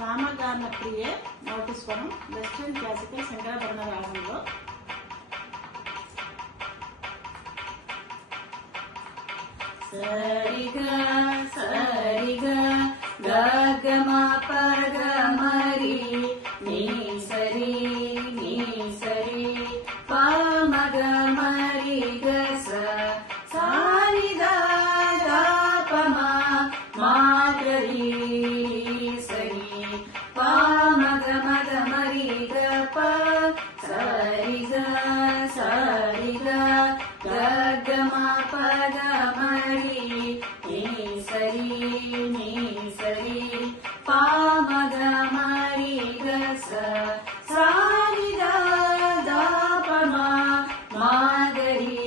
సామగాన ప్రియే నోటి స్వరం western classical Shankarabharana రాగంలో సరిగా సరిగా గగమ పగమరి నీ సరి పమగమరి గస సానిదా దాపమా మాగరి సరి పమగమగమరి గప సరిగా సరిగా గగమ పగమరి నీ సరి పమగమరి గస సానిదా దాపమా మాగరి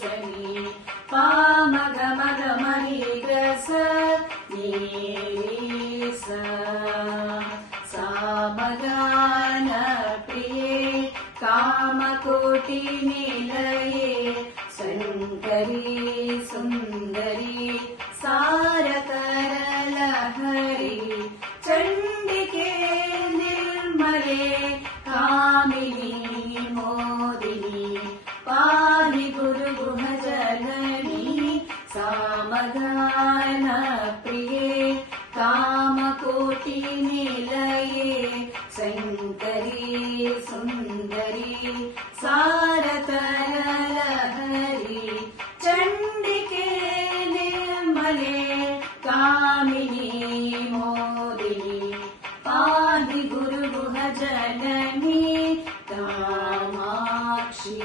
సరి పమగమగమరి గస నీ సామగాన ప్రియే కామకోటి నిలయే శంకరీ సుందరి సారకరలహరి చండికే నిర్మలే కామిని మోదిని పాలి గురు గుహ జనని సామగాన ప్రియే కామకోటి నిలయే శంకరీ సుందరి సారతరలహరి చండికే నిర్మలే కామిని మోదిని పాది గురు గుహ జనని కామాక్షి